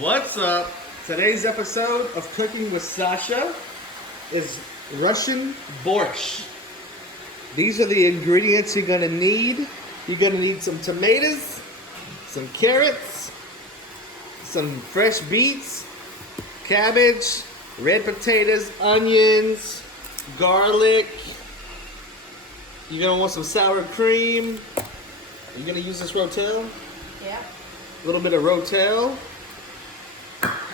What's up? Today's episode of Cooking with Sasha is Russian Borscht. These are the ingredients you're gonna need. You're gonna need some tomatoes, some carrots, some fresh beets, cabbage, red potatoes, onions, garlic. You're gonna want some sour cream. You're gonna use this rotel, Yeah. a little bit of rotel.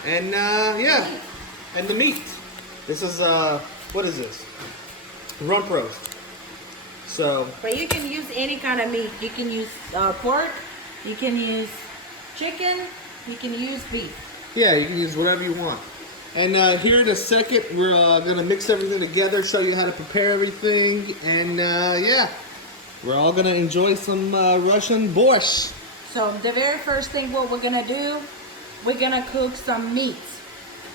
And yeah, and the meat. This is what is this? Rump roast. So But you can use any kind of meat. You can use pork, you can use chicken, you can use beef. yeah, you can use whatever you want. And here in a second, we're gonna mix everything together, show you how to prepare everything, and yeah, we're all gonna enjoy some Russian borscht. So the very first thing what we're gonna do, we're gonna cook some meat.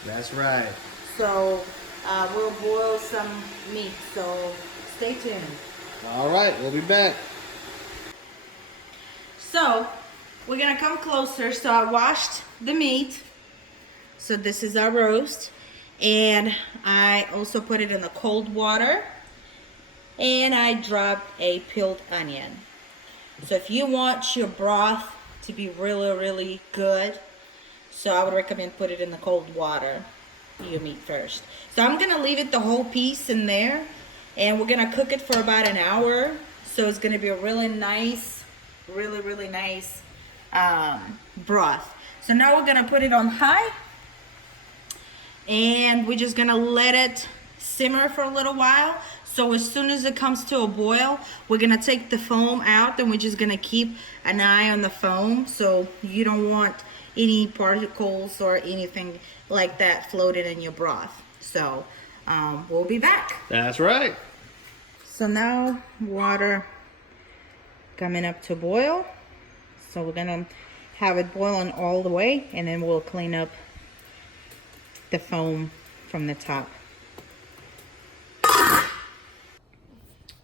That's right. So we'll boil some meat. So stay tuned. All right, we'll be back. So we're gonna come closer. So I washed the meat. So this is our roast. And I also put it in the cold water. And I dropped a peeled onion. So if you want your broth to be really, really good, so I would recommend put it in the cold water, your meat first. So I'm gonna leave it the whole piece in there, and we're gonna cook it for about an hour. So it's gonna be a really nice, really nice broth. So now we're gonna put it on high, and we're just gonna let it simmer for a little while. So as soon as it comes to a boil, we're gonna take the foam out, and we're just gonna keep an eye on the foam. So you don't want any particles or anything like that floating in your broth. So we'll be back. That's right. So now water coming up to boil. So we're gonna have it boiling all the way, and then we'll clean up the foam from the top.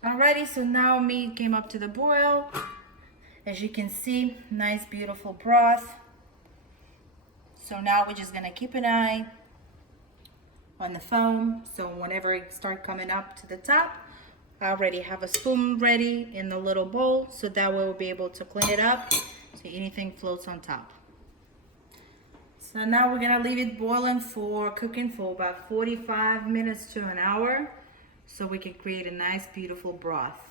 Alrighty, so now meat came up to the boil. As you can see, nice beautiful broth. So now we're just gonna keep an eye on the foam. So whenever it starts coming up to the top, I already have a spoon ready in the little bowl, so that way we'll be able to clean it up so anything floats on top. So now we're gonna leave it boiling cooking for about 45 minutes to an hour, so we can create a nice beautiful broth.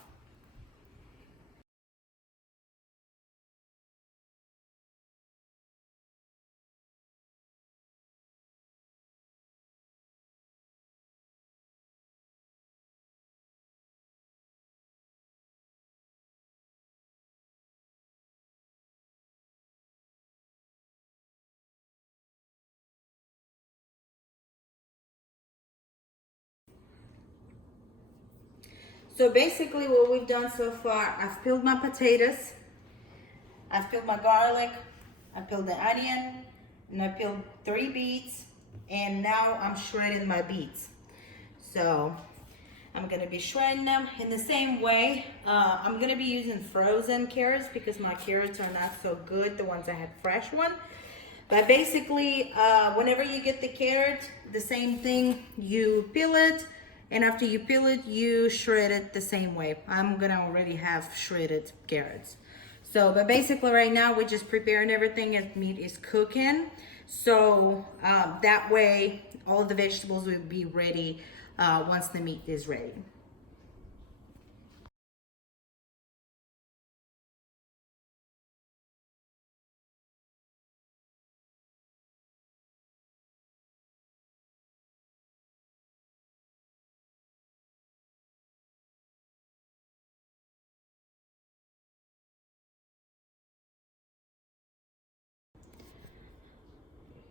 So basically what we've done so far, I've peeled my potatoes, I've peeled my garlic, I peeled the onion, and I peeled 3 beets, and now I'm shredding my beets. So I'm gonna be shredding them in the same way. I'm gonna be using frozen carrots because my carrots are not so good, the ones I had fresh one. But basically, whenever you get the carrot, the same thing, you peel it, and after you peel it, you shred it the same way. I'm gonna already have shredded carrots. So, but basically right now we're just preparing everything as meat is cooking. So that way all the vegetables will be ready once the meat is ready.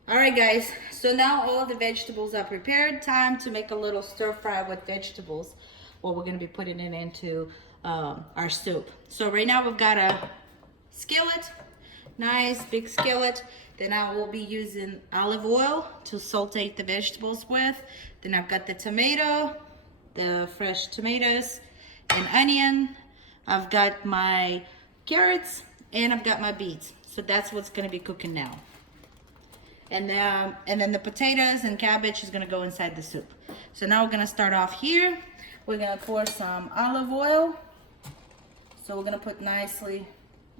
All right, guys, so now all the vegetables are prepared. Time to make a little stir fry with vegetables. What we're gonna be putting it into our soup. So right now we've got a skillet, nice big skillet. Then I will be using olive oil to saute the vegetables with. Then I've got the tomato, the fresh tomatoes, and onion. I've got my carrots, and I've got my beets. So that's what's gonna be cooking now. and then the potatoes and cabbage is gonna go inside the soup. So now we're gonna start off here. We're gonna pour some olive oil. So we're gonna put nicely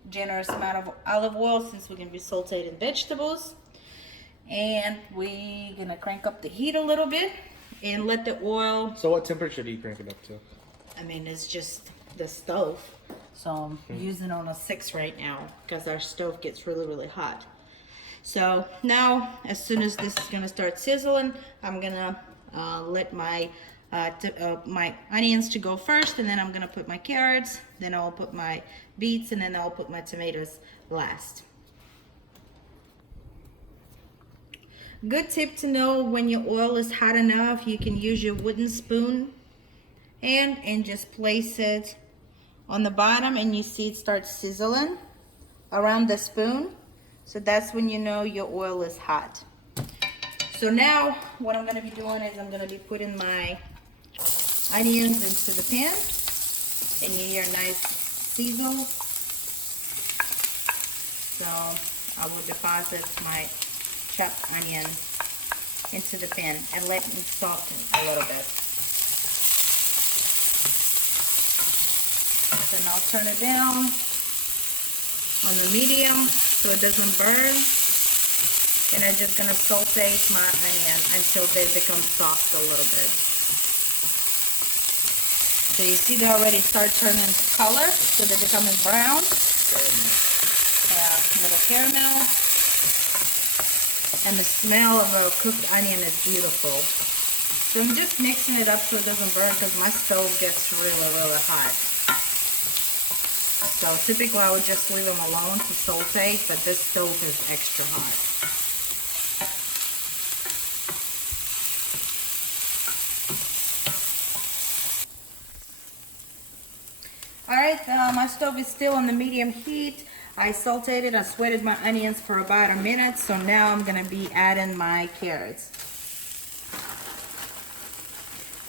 generous amount of olive oil since we're gonna be sauteing vegetables. And we're gonna crank up the heat a little bit and let the oil. So what temperature do you crank it up to? I mean, it's just the stove. So I'm using on a 6 right now because our stove gets really, really hot. So now, as soon as this is gonna start sizzling, I'm gonna let my my onions to go first, and then I'm gonna put my carrots, then I'll put my beets, and then I'll put my tomatoes last. Good tip to know: when your oil is hot enough, you can use your wooden spoon and just place it on the bottom, and you see it starts sizzling around the spoon. So that's when you know your oil is hot. So now what I'm gonna be doing is I'm gonna be putting my onions into the pan, and you hear a nice sizzle. So I will deposit my chopped onion into the pan and let it soften a little bit. Then I'll turn it down on the medium so it doesn't burn. And I'm just gonna saute my onion until they become soft a little bit. So you see they already start turning color, so they're becoming brown. Yeah, a little caramel. And the smell of a cooked onion is beautiful. So I'm just mixing it up so it doesn't burn because my stove gets really, really hot. So typically I would just leave them alone to saute, but this stove is extra hot. Alright, my stove is still on the medium heat. I sauteed, I sweated my onions for about a minute, so now I'm going to be adding my carrots.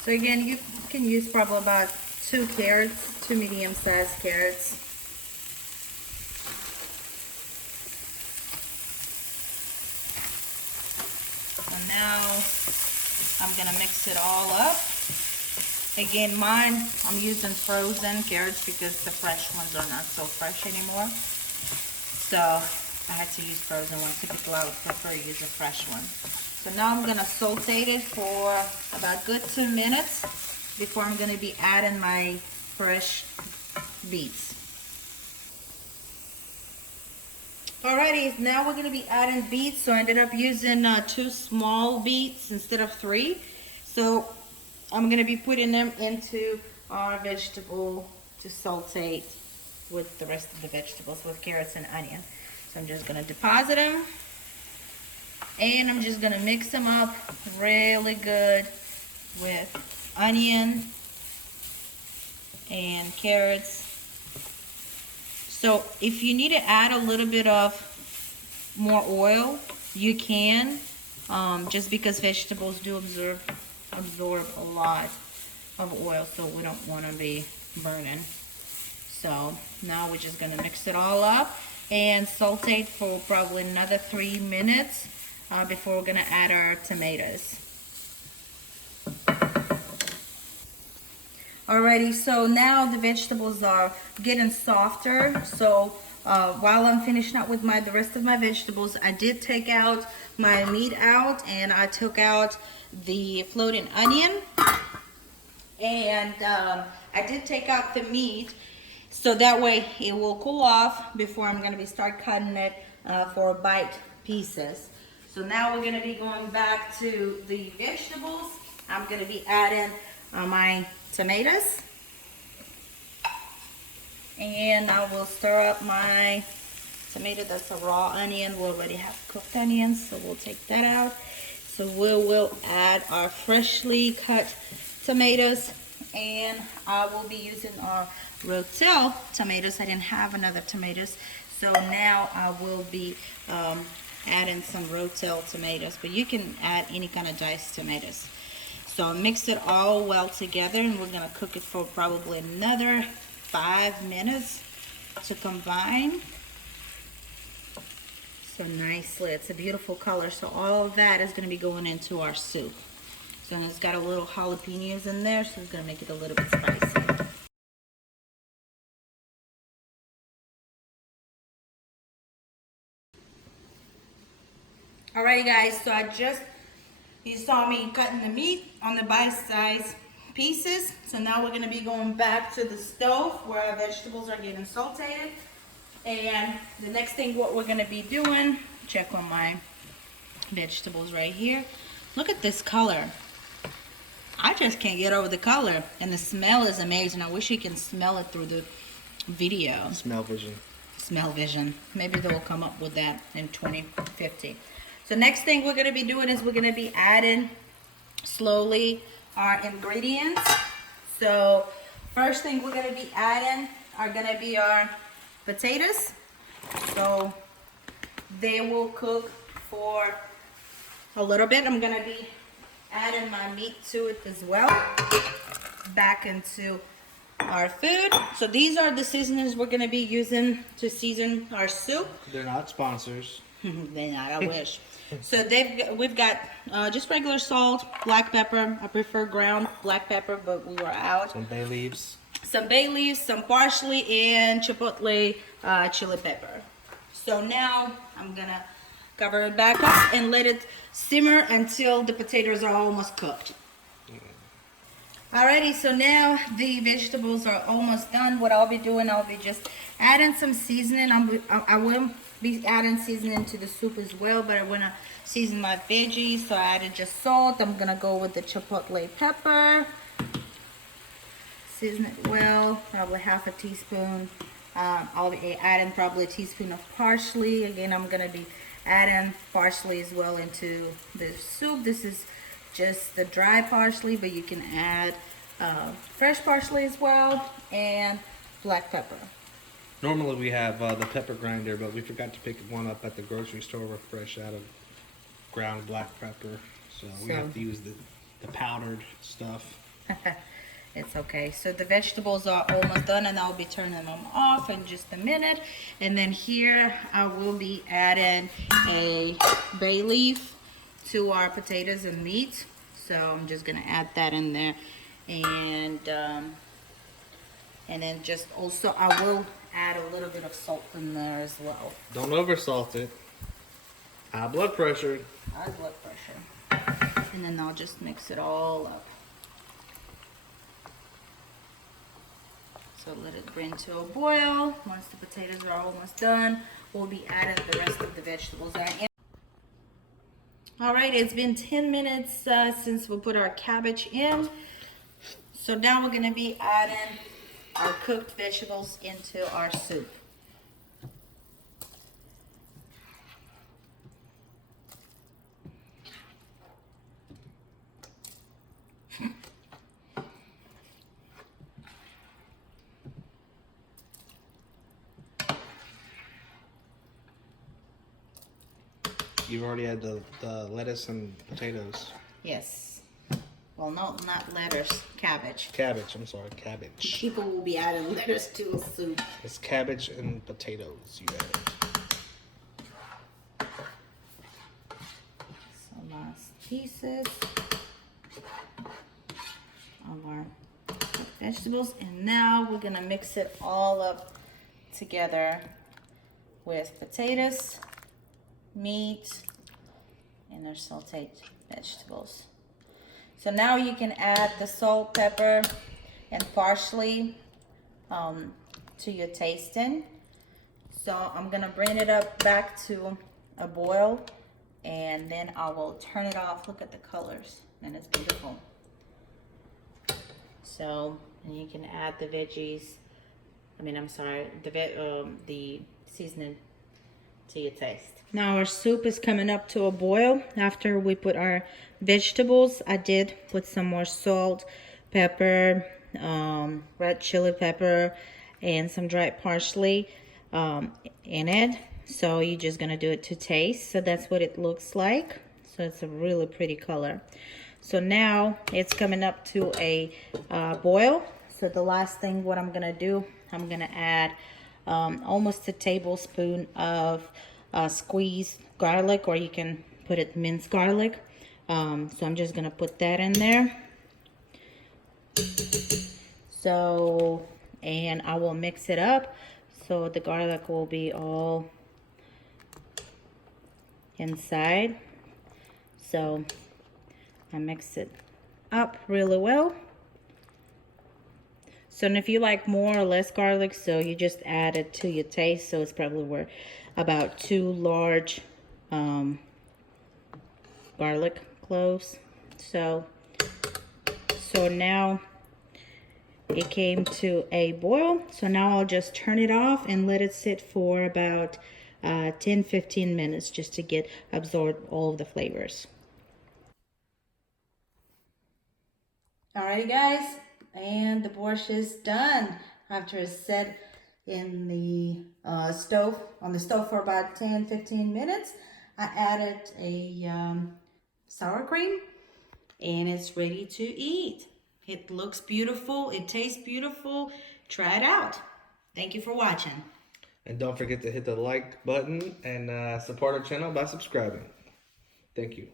So again, you can use probably about 2 carrots, 2 medium-sized carrots. So now I'm going to mix it all up. Again, mine, I'm using frozen carrots because the fresh ones are not so fresh anymore. So I had to use frozen ones. Typically I would prefer to use a fresh one. So now I'm gonna saute it for about good 2 minutes before I'm gonna be adding my fresh beets. Alrighty, now we're gonna be adding beets. So I ended up using 2 small beets instead of 3. So I'm gonna be putting them into our vegetable to saute with the rest of the vegetables, with carrots and onion. So I'm just gonna deposit them, and I'm just gonna mix them up really good with onion and carrots. So if you need to add a little bit of more oil, you can, just because vegetables do absorb a lot of oil, so we don't want to be burning. So now we're just going to mix it all up and saute for probably another 3 minutes before we're going to add our tomatoes. Alrighty, so now the vegetables are getting softer. So while I'm finishing up with the rest of my vegetables, I did take out my meat out, and I took out the floating onion, and I did take out the meat so that way it will cool off before I'm going to start cutting it for bite pieces. So now we're going to be going back to the vegetables. I'm going to be adding my tomatoes, and I will stir up my tomato. That's a raw onion. We already have cooked onions, so we'll take that out. So we will add our freshly cut tomatoes, and I will be using our rotel tomatoes. I didn't have another tomatoes, so now I will be adding some rotel tomatoes, but you can add any kind of diced tomatoes. So I'll mix it all well together, and we're going to cook it for probably another 5 minutes to combine. so nicely. It's a beautiful color. So all of that is going to be going into our soup. So it's got a little jalapenos in there, so it's going to make it a little bit spicy. Alrighty guys, so you saw me cutting the meat on the bite-sized pieces. So now we're going to be going back to the stove where our vegetables are getting sauteed. And the next thing what we're going to be doing, check on my vegetables right here. Look at this color. I just can't get over the color. And the smell is amazing. I wish you can smell it through the video. Smell vision. Smell vision. Maybe they'll come up with that in 2050. So next thing we're going to be doing is we're going to be adding slowly our ingredients. So first thing we're going to be adding are going to be our potatoes. So they will cook for a little bit. I'm going to be adding my meat to it as well, back into our food. So these are the seasonings we're going to be using to season our soup. They're not sponsors. They're not, I wish. So we've got just regular salt, black pepper. I prefer ground black pepper, but we were out. Some bay leaves. Some bay leaves, some parsley, and chipotle chili pepper. So now I'm gonna cover it back up and let it simmer until the potatoes are almost cooked. Alrighty, so now the vegetables are almost done. What I'll be doing, I'll be just adding some seasoning. I will be adding seasoning to the soup as well, but I want to season my veggies, so I added just salt. I'm gonna go with the chipotle pepper. Season it well, probably half a teaspoon. I'll be adding probably a teaspoon of parsley. Again, I'm gonna be adding parsley as well into the soup. This is just the dry parsley, but you can add fresh parsley as well, and black pepper. Normally we have the pepper grinder, but we forgot to pick one up at the grocery store. We're fresh out of ground black pepper, so we have to use the powdered stuff. It's okay. So the vegetables are almost done, and I'll be turning them off in just a minute. And then here I will be adding a bay leaf to our potatoes and meat. So I'm just gonna add that in there, and then just also I will add a little bit of salt in there as well. Don't over salt it. High blood pressure. High blood pressure. And then I'll just mix it all up. So let it bring to a boil. Once the potatoes are almost done, we'll be adding the rest of the vegetables in. Alright, it's been 10 minutes since we put our cabbage in. So now we're going to be adding our cooked vegetables into our soup. You've already had the lettuce and potatoes. Yes. Well, no, not lettuce, cabbage. Cabbage, I'm sorry, cabbage. People will be adding lettuce to a soup. It's cabbage and potatoes you added. Some last pieces of our vegetables. And now we're gonna mix it all up together with potatoes, meat, and our sauteed vegetables. So now you can add the salt, pepper, and parsley to your tasting. So I'm gonna bring it up back to a boil, and then I will turn it off. Look at the colors, and it's beautiful. So, and you can add the veggies. The seasoning to your taste. Now our soup is coming up to a boil. After we put our vegetables, I did put some more salt, pepper, red chili pepper, and some dried parsley in it. So you're just gonna do it to taste. So that's what it looks like. So it's a really pretty color. So now it's coming up to a boil. So the last thing what I'm gonna do, I'm gonna add almost a tablespoon of squeezed garlic, or you can put it minced garlic. So I'm just gonna put that in there. So, and I will mix it up so the garlic will be all inside. So I mix it up really well. So and if you like more or less garlic, so you just add it to your taste. So it's probably worth about 2 large garlic cloves. So now it came to a boil. So now I'll just turn it off and let it sit for about 10-15 minutes just to get absorb all of the flavors. Alrighty guys, and the borscht is done after it's set in the stove, on the stove for about 10-15 minutes. I added a sour cream and it's ready to eat. It looks beautiful, it tastes beautiful. Try it out. Thank you for watching. And don't forget to hit the like button and support our channel by subscribing. Thank you.